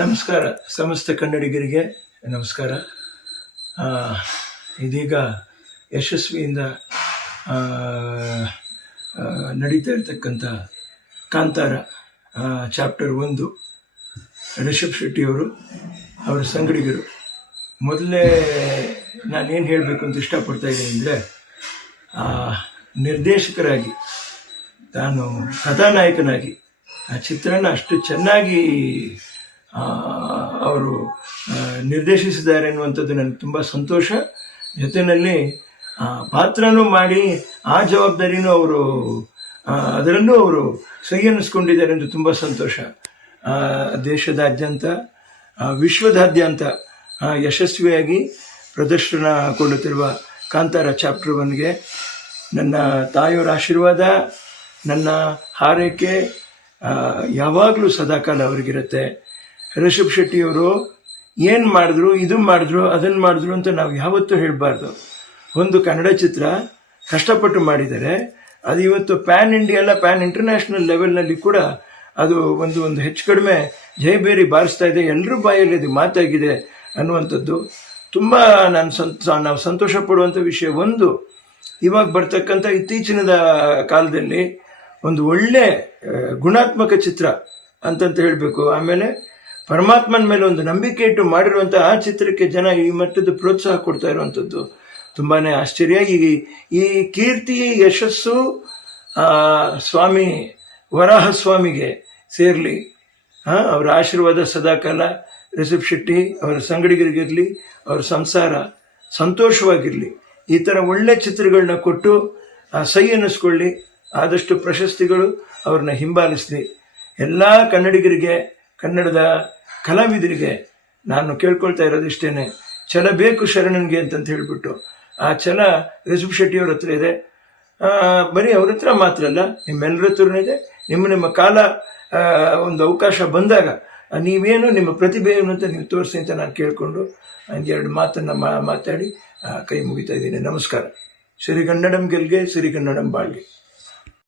ನಮಸ್ಕಾರ. ಸಮಸ್ತ ಕನ್ನಡಿಗರಿಗೆ ನಮಸ್ಕಾರ. ಇದೀಗ ಯಶಸ್ವಿಯಿಂದ ನಡೀತಾ ಇರ್ತಕ್ಕಂಥ ಕಾಂತಾರ ಚಾಪ್ಟರ್ 1 ರಿಷಬ್ ಶೆಟ್ಟಿಯವರು ಅವರ ಸಂಗಡಿಗರು. ಮೊದಲೇ ನಾನೇನು ಹೇಳಬೇಕು ಅಂತ ಇಷ್ಟಪಡ್ತಾ ಇದ್ದೀನಿ ಅಂದರೆ, ನಿರ್ದೇಶಕರಾಗಿ ತಾನು ಕಥಾನಾಯಕನಾಗಿ ಆ ಚಿತ್ರನ ಅಷ್ಟು ಚೆನ್ನಾಗಿ ಅವರು ನಿರ್ದೇಶಿಸಿದ್ದಾರೆ ಅನ್ನುವಂಥದ್ದು ನನಗೆ ತುಂಬ ಸಂತೋಷ. ಜೊತೆಯಲ್ಲಿ ಪಾತ್ರನೂ ಮಾಡಿ ಆ ಜವಾಬ್ದಾರಿನೂ ಅವರು ಅದರಲ್ಲೂ ಅವರು ಸಹಿ ಅನ್ನಿಸ್ಕೊಂಡಿದ್ದಾರೆ ಎಂದು ತುಂಬ ಸಂತೋಷ. ದೇಶದಾದ್ಯಂತ ವಿಶ್ವದಾದ್ಯಂತ ಯಶಸ್ವಿಯಾಗಿ ಪ್ರದರ್ಶನಗೊಳ್ಳುತ್ತಿರುವ ಕಾಂತಾರ ಚಾಪ್ಟರ್ 1ಗೆ ನನ್ನ ತಾಯಿಯವರ ಆಶೀರ್ವಾದ, ನನ್ನ ಹಾರೈಕೆ ಯಾವಾಗಲೂ ಸದಾಕಾಲ ಅವರಿಗಿರುತ್ತೆ. ರಿಷಬ್ ಶೆಟ್ಟಿಯವರು ಏನು ಮಾಡಿದ್ರು, ಇದು ಮಾಡಿದ್ರು, ಅದನ್ನು ಮಾಡಿದ್ರು ಅಂತ ನಾವು ಯಾವತ್ತೂ ಹೇಳಬಾರ್ದು. ಒಂದು ಕನ್ನಡ ಚಿತ್ರ ಕಷ್ಟಪಟ್ಟು ಮಾಡಿದ್ದಾರೆ, ಅದು ಇವತ್ತು ಪ್ಯಾನ್ ಇಂಡಿಯಾ ಅಲ್ಲ, ಪ್ಯಾನ್ ಇಂಟರ್ನ್ಯಾಷನಲ್ ಲೆವೆಲ್ನಲ್ಲಿ ಕೂಡ ಅದು ಒಂದು ಹೆಚ್ಚು ಕಡಿಮೆ ಜಯಬೇರಿ ಬಾರಿಸ್ತಾ ಇದೆ, ಎಲ್ಲರೂ ಬಾಯಲ್ಲಿ ಅದು ಮಾತಾಗಿದೆ ಅನ್ನುವಂಥದ್ದು ತುಂಬ ನಾವು ಸಂತೋಷ ಪಡುವಂಥ ವಿಷಯ. ಒಂದು, ಇವಾಗ ಬರ್ತಕ್ಕಂಥ ಇತ್ತೀಚಿನ ಕಾಲದಲ್ಲಿ ಒಂದು ಒಳ್ಳೆ ಗುಣಾತ್ಮಕ ಚಿತ್ರ ಅಂತಂತ ಹೇಳಬೇಕು. ಆಮೇಲೆ ಪರಮಾತ್ಮನ ಮೇಲೆ ಒಂದು ನಂಬಿಕೆ ಇಟ್ಟು ಮಾಡಿರುವಂಥ ಆ ಚಿತ್ರಕ್ಕೆ ಜನ ಈ ಮಟ್ಟದ ಪ್ರೋತ್ಸಾಹ ಕೊಡ್ತಾ ಇರುವಂಥದ್ದು ತುಂಬಾ ಆಶ್ಚರ್ಯ. ಈ ಕೀರ್ತಿ ಯಶಸ್ಸು ಸ್ವಾಮಿ ವರಾಹ ಸ್ವಾಮಿಗೆ ಸೇರಲಿ. ಅವರ ಆಶೀರ್ವಾದ ಸದಾಕಾಲ ರಿಷಬ್ ಶೆಟ್ಟಿ ಅವರ ಸಂಗಡಿಗರಿಗಿರಲಿ, ಅವರ ಸಂಸಾರ ಸಂತೋಷವಾಗಿರಲಿ. ಈ ಥರ ಒಳ್ಳೆ ಚಿತ್ರಗಳನ್ನ ಕೊಟ್ಟು ಸಹಿ ಅನ್ನಿಸ್ಕೊಳ್ಳಿ. ಆದಷ್ಟು ಪ್ರಶಸ್ತಿಗಳು ಅವ್ರನ್ನ ಹಿಂಬಾಲಿಸಲಿ. ಎಲ್ಲ ಕನ್ನಡಿಗರಿಗೆ, ಕನ್ನಡದ ಕಲಾವಿದರಿಗೆ ನಾನು ಕೇಳ್ಕೊಳ್ತಾ ಇರೋದಿಷ್ಟೇ, ಛಲ ಬೇಕು ಶರಣನ್ಗೆ ಅಂತಂತ ಹೇಳಿಬಿಟ್ಟು. ಆ ಛಲ ರಿಷಬ್ ಶೆಟ್ಟಿಯವ್ರ ಹತ್ರ ಇದೆ. ಬರೀ ಅವ್ರ ಹತ್ರ ಮಾತ್ರ ಅಲ್ಲ, ನಿಮ್ಮೆಲ್ಲರ ಹತ್ರನೂ ಇದೆ. ನಿಮ್ಮ ಕಾಲ ಒಂದು ಅವಕಾಶ ಬಂದಾಗ ನೀವೇನು ನಿಮ್ಮ ಪ್ರತಿಭೆ ಏನು ಅಂತ ನೀವು ತೋರಿಸಿ ಅಂತ ನಾನು ಕೇಳಿಕೊಂಡು ಒಂದೆರಡು ಮಾತನ್ನು ಮಾತಾಡಿ ಕೈ ಮುಗಿತಾ ಇದ್ದೀನಿ. ನಮಸ್ಕಾರ. ಸಿರಿಗನ್ನಡಂ ಗೆಲ್ಗೆ, ಸಿರಿಗನ್ನಡಂ ಬಾಳ್ಗೆ.